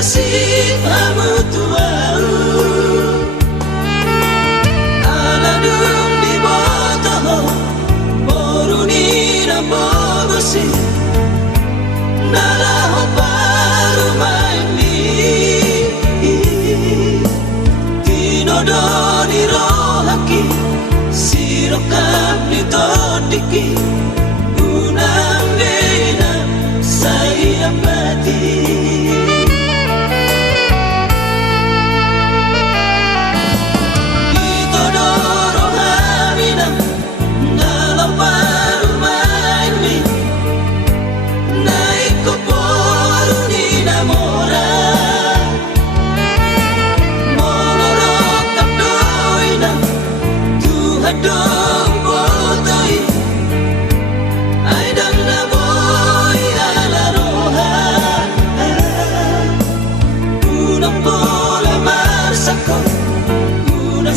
kasih kamu tuau aladung di botoho boruni na bogosi nalaho paru maini tinodoni rohaki sirokap nitodiki unang bena saya mati.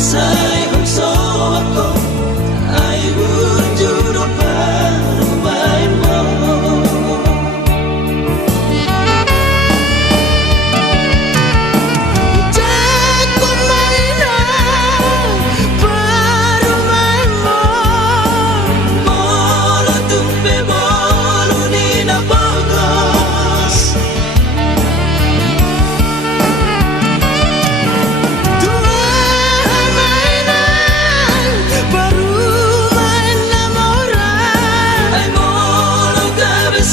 Say I'm so ako ay wujud paru mai mo jago maina paru mai mo molo tumpe bolu ni na bogos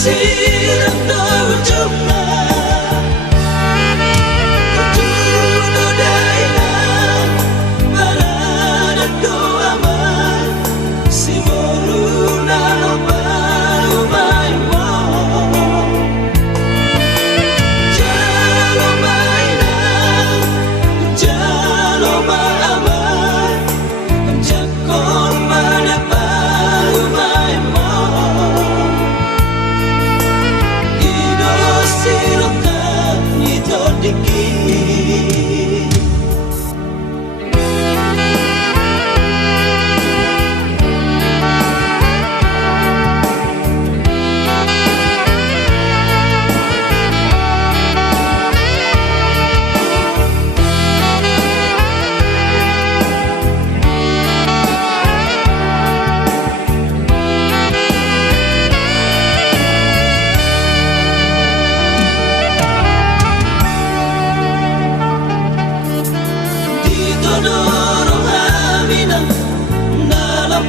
Sirang doa jumpa, tujuh daina berada doa mai, si moruna baru mai mo, jalo maina, jalo maamai, jakon mana baru mai mo. Sirokan nitodiki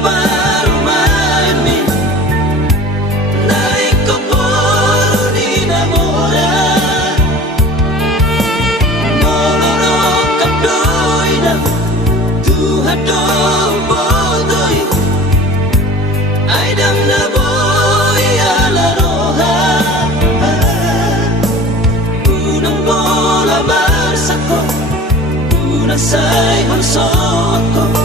paru maini naiko poru ni namora moloro kapdoina tuhado bodoi aidam na boy ala roha unang bola marsako unang say hamsoko